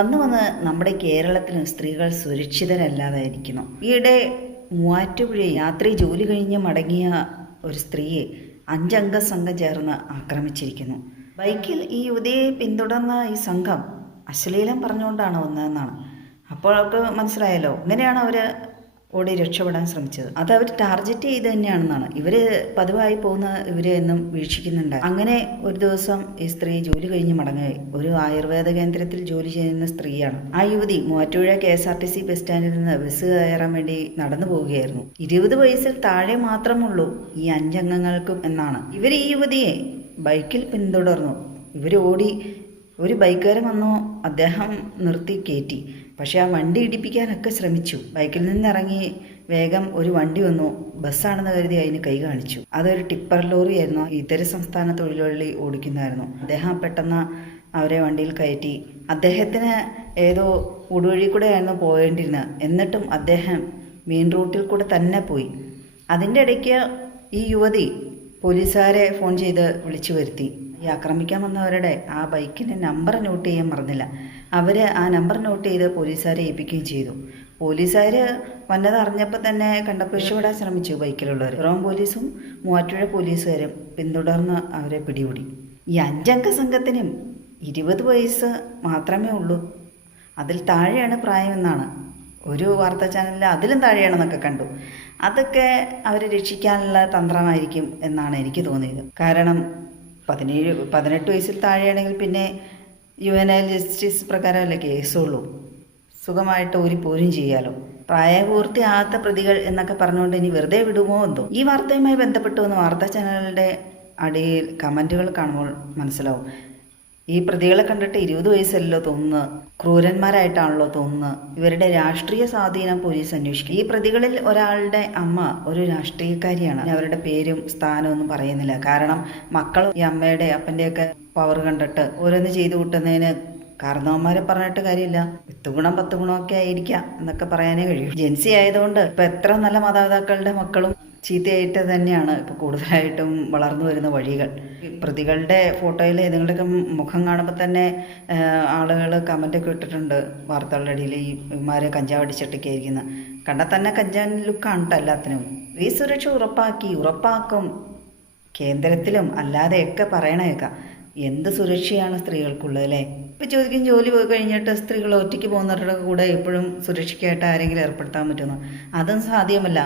വന്ന് വന്ന് നമ്മുടെ കേരളത്തിലും സ്ത്രീകൾ സുരക്ഷിതരല്ലാതായിരിക്കുന്നു. ഈയിടെ മൂവാറ്റുപുഴ രാത്രി ജോലി കഴിഞ്ഞ് മടങ്ങിയ ഒരു സ്ത്രീയെ 5 അംഗ സംഘം ചേർന്ന് ആക്രമിച്ചിരിക്കുന്നു. ബൈക്കിൽ ഈ യുവതിയെ പിന്തുടർന്ന ഈ സംഘം അശ്ലീലം പറഞ്ഞുകൊണ്ടാണ് വന്നതെന്നാണ്. അപ്പോൾ അവർക്ക് മനസ്സിലായല്ലോ, ഇങ്ങനെയാണ് അവർ ഓടി രക്ഷപ്പെടാൻ ശ്രമിച്ചത്. അത് അവർ ടാർഗറ്റ് ചെയ്ത് തന്നെയാണെന്നാണ്. ഇവർ പതിവായി പോകുന്ന ഇവരെ എന്നും വീക്ഷിക്കുന്നുണ്ട്. അങ്ങനെ ഒരു ദിവസം ഈ സ്ത്രീ ജോലി കഴിഞ്ഞ് മടങ്ങുകയായി. ഒരു ആയുർവേദ കേന്ദ്രത്തിൽ ജോലി ചെയ്യുന്ന സ്ത്രീയാണ്. ആ യുവതി മൂവാറ്റുപുഴ KSRTC ബസ് സ്റ്റാൻഡിൽ നിന്ന് ബസ് കയറാൻ വേണ്ടി നടന്നു പോവുകയായിരുന്നു. 20 വയസ്സിൽ താഴെ മാത്രമുള്ളൂ ഈ 5 അംഗങ്ങൾക്കും എന്നാണ്. ഇവർ ഈ യുവതിയെ ബൈക്കിൽ പിന്തുടർന്നു. ഇവർ ഓടി. ഒരു ബൈക്കുകാരൻ വന്നു, അദ്ദേഹം നിർത്തി കയറ്റി. പക്ഷെ ആ വണ്ടി ഇടിപ്പിക്കാനൊക്കെ ശ്രമിച്ചു. ബൈക്കിൽ നിന്നിറങ്ങി വേഗം ഒരു വണ്ടി വന്നു. ബസ്സാണെന്ന് കരുതി അതിന് കൈ കാണിച്ചു. അതൊരു ടിപ്പർ ലോറിയായിരുന്നു. ഇതര സംസ്ഥാന തൊഴിലാളി ഓടിക്കുന്നതായിരുന്നു. അദ്ദേഹം പെട്ടെന്ന് അവരെ വണ്ടിയിൽ കയറ്റി. അദ്ദേഹത്തിന് ഏതോ ഊടുവഴി കൂടെ ആയിരുന്നു പോകേണ്ടിരുന്നത്. എന്നിട്ടും അദ്ദേഹം മെയിൻ റൂട്ടിൽ കൂടെ തന്നെ പോയി. അതിൻ്റെ ഇടയ്ക്ക് ഈ യുവതി പോലീസുകാരെ ഫോൺ ചെയ്ത് വിളിച്ചു വരുത്തി. ഈ ആക്രമിക്കാൻ വന്നവരുടെ ആ ബൈക്കിൻ്റെ നമ്പർ നോട്ട് ചെയ്യാൻ മറന്നില്ല. അവർ ആ നമ്പർ നോട്ട് ചെയ്ത് പോലീസുകാരെ ഏൽപ്പിക്കുകയും ചെയ്തു. പോലീസുകാർ വന്നത് അറിഞ്ഞപ്പോൾ തന്നെ കണ്ടപ്പോൾ രക്ഷപ്പെടാൻ ശ്രമിച്ചു. ബൈക്കിലുള്ളവർ റോം പോലീസും മൂവാറ്റുപുഴ പോലീസുകാരും പിന്തുടർന്ന് അവരെ പിടികൂടി. ഈ 5 അംഗ സംഘത്തിനും 20 വയസ്സ് മാത്രമേ ഉള്ളൂ. അതിൽ താഴെയാണ് പ്രായമെന്നാണ് ഒരു വാർത്താ ചാനലിൽ. അതിലും താഴെയാണെന്നൊക്കെ കണ്ടു. അതൊക്കെ അവരെ രക്ഷിക്കാനുള്ള തന്ത്രമായിരിക്കും എന്നാണ് എനിക്ക് തോന്നിയത്. കാരണം 18 വയസ്സിൽ താഴെയാണെങ്കിൽ പിന്നെ juvenile ജസ്റ്റിസ് പ്രകാരമല്ലേ കേസുള്ളൂ. സുഖമായിട്ട് ഊരിപ്പോരും ചെയ്യാലോ. പ്രായപൂർത്തിയാകാത്ത പ്രതികൾ എന്നൊക്കെ പറഞ്ഞുകൊണ്ട് ഇനി വെറുതെ വിടുമോ എന്തോ. ഈ വാർത്തയുമായി ബന്ധപ്പെട്ട് വന്ന് വാർത്താ ചാനലുകളുടെ അടിയിൽ കമൻറ്റുകൾ കാണുമ്പോൾ മനസ്സിലാവും. ഈ പ്രതികളെ കണ്ടിട്ട് 20 വയസ്സല്ലോ തോന്നുന്നത്. ക്രൂരന്മാരായിട്ടാണല്ലോ തോന്നുന്നത്. ഇവരുടെ രാഷ്ട്രീയ സ്വാധീനം പോലീസ് അന്വേഷിക്കും. ഈ പ്രതികളിൽ ഒരാളുടെ അമ്മ ഒരു രാഷ്ട്രീയക്കാരിയാണ്. അവരുടെ പേരും സ്ഥാനവും ഒന്നും പറയുന്നില്ല. കാരണം മക്കളും ഈ അമ്മയുടെ അപ്പൻ്റെയൊക്കെ പവർ കണ്ടിട്ട് ഓരോന്ന് ചെയ്തു കൂട്ടുന്നതിന് കാരണവന്മാരെ പറഞ്ഞിട്ട് കാര്യമില്ല. 10 ഗുണം 10 ഗുണമൊക്കെ ആയിരിക്കാം എന്നൊക്കെ പറയാനേ കഴിയും. ജെൻസി ആയതുകൊണ്ട് ഇപ്പം എത്ര നല്ല മാതാപിതാക്കളുടെ മക്കളും ചീത്തയായിട്ട് തന്നെയാണ് ഇപ്പോൾ കൂടുതലായിട്ടും വളർന്നു വരുന്ന വഴികൾ. പ്രതികളുടെ ഫോട്ടോയിൽ ഏതെങ്കിലുമൊക്കെ മുഖം കാണുമ്പോൾ തന്നെ ആളുകൾ കമൻറ്റൊക്കെ ഇട്ടിട്ടുണ്ട് വാർത്തകളുടെ ഇടയിൽ. ഈ ഇമാരെ കഞ്ചാവ് അടിച്ചിട്ടൊക്കെ ആയിരിക്കുന്ന കണ്ടാൽ തന്നെ കഞ്ചാൻ ലുക്കാണ് കേട്ടോ എല്ലാത്തിനും. സ്ത്രീ സുരക്ഷ ഉറപ്പാക്കും കേന്ദ്രത്തിലും അല്ലാതെയൊക്കെ പറയണേക്കാം. എന്ത് സുരക്ഷയാണ് സ്ത്രീകൾക്കുള്ളത് അല്ലേ? ഇപ്പം ചോദിക്കും, ജോലി പോയി കഴിഞ്ഞിട്ട് സ്ത്രീകൾ ഒറ്റയ്ക്ക് പോകുന്നവരുടെ കൂടെ എപ്പോഴും സുരക്ഷയ്ക്കായിട്ട് ആരെങ്കിലും ഏർപ്പെടുത്താൻ പറ്റുമോ? അതും സാധ്യമല്ല.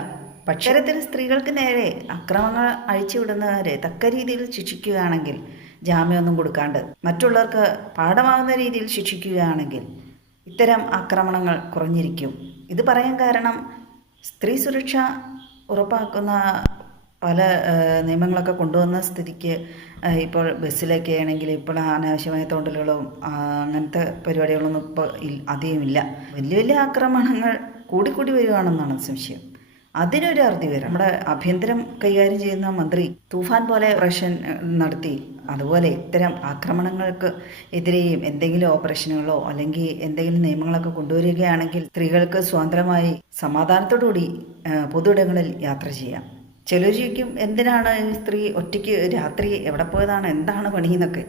പക്ഷേ ഇത്തരത്തിൽ സ്ത്രീകൾക്ക് നേരെ അക്രമങ്ങൾ അഴിച്ചുവിടുന്നവരെ തക്ക രീതിയിൽ ശിക്ഷിക്കുകയാണെങ്കിൽ, ജാമ്യമൊന്നും കൊടുക്കാണ്ട് മറ്റുള്ളവർക്ക് പാഠമാകുന്ന രീതിയിൽ ശിക്ഷിക്കുകയാണെങ്കിൽ ഇത്തരം ആക്രമണങ്ങൾ കുറഞ്ഞിരിക്കും. ഇത് പറയാൻ കാരണം സ്ത്രീ സുരക്ഷ ഉറപ്പാക്കുന്ന പല നിയമങ്ങളൊക്കെ കൊണ്ടുവന്ന സ്ഥിതിക്ക് ഇപ്പോൾ ബസ്സിലൊക്കെ ആണെങ്കിൽ ഇപ്പോൾ അനാവശ്യമായ തോണ്ടലുകളും അങ്ങനത്തെ പരിപാടികളൊന്നും ഇപ്പോൾ അധികമില്ല. വലിയ വലിയ ആക്രമണങ്ങൾ കൂടിക്കൂടി വരുവാണെന്നാണ് സംശയം. അതിനൊരു അറുതി വരും. നമ്മുടെ ആഭ്യന്തരം കൈകാര്യം ചെയ്യുന്ന മന്ത്രി തൂഫാൻ പോലെ ഓപ്പറേഷൻ നടത്തി. അതുപോലെ ഇത്തരം ആക്രമണങ്ങൾക്ക് എതിരെയും എന്തെങ്കിലും ഓപ്പറേഷനുകളോ അല്ലെങ്കിൽ എന്തെങ്കിലും നിയമങ്ങളൊക്കെ കൊണ്ടുവരികയാണെങ്കിൽ സ്ത്രീകൾക്ക് സ്വതന്ത്രമായി സമാധാനത്തോടുകൂടി പൊതുയിടങ്ങളിൽ യാത്ര ചെയ്യാം. ചിലർ ചോദിക്കും, എന്തിനാണ് ഈ സ്ത്രീ ഒറ്റയ്ക്ക് രാത്രി എവിടെ പോയതാണ്, എന്താണ് പണിയെന്നൊക്കെ.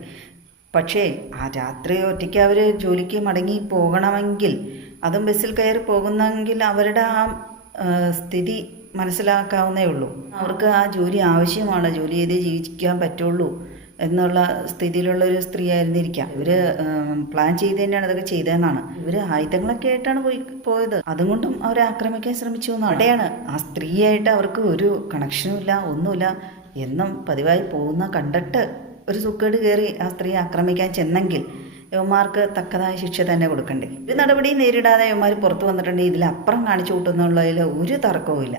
പക്ഷേ ആ രാത്രി ഒറ്റയ്ക്ക് അവർ ജോലിക്ക് മടങ്ങി പോകണമെങ്കിൽ, അതും ബസ്സിൽ കയറി പോകുന്നെങ്കിൽ അവരുടെ ആ സ്ഥിതി മനസ്സിലാക്കാവുന്നേ ഉള്ളൂ. അവർക്ക് ആ ജോലി ആവശ്യമാണ്, ജോലി ചെയ്തേ ജീവിക്കാൻ പറ്റുള്ളൂ എന്നുള്ള സ്ഥിതിയിലുള്ളൊരു സ്ത്രീ ആയിരുന്നിരിക്കാം. ഇവർ പ്ലാൻ ചെയ്ത് തന്നെയാണ് ഇതൊക്കെ ചെയ്തതെന്നാണ്. ഇവർ ആയുധങ്ങളൊക്കെ ആയിട്ടാണ് പോയത്. അതുകൊണ്ടും അവരെ ആക്രമിക്കാൻ ശ്രമിച്ചു എന്നാണ്. അവിടെയാണ് ആ സ്ത്രീയായിട്ട് അവർക്ക് ഒരു കണക്ഷനും ഇല്ല, ഒന്നുമില്ല. എന്നും പതിവായി പോകുന്ന കണ്ടിട്ട് ഒരു സുക്കേട് കയറി ആ സ്ത്രീയെ ആക്രമിക്കാൻ ചെന്നെങ്കിൽ യവന്മാർക്ക് തക്കതായ ശിക്ഷ തന്നെ കൊടുക്കണ്ടേ. ഒരു നടപടി നേരിടാതെ യവന്മാർ പുറത്തു വന്നിട്ടുണ്ടെങ്കിൽ ഇതിലപ്പുറം കാണിച്ചു കൂട്ടുന്നുള്ളതിൽ ഒരു തർക്കവും ഇല്ല.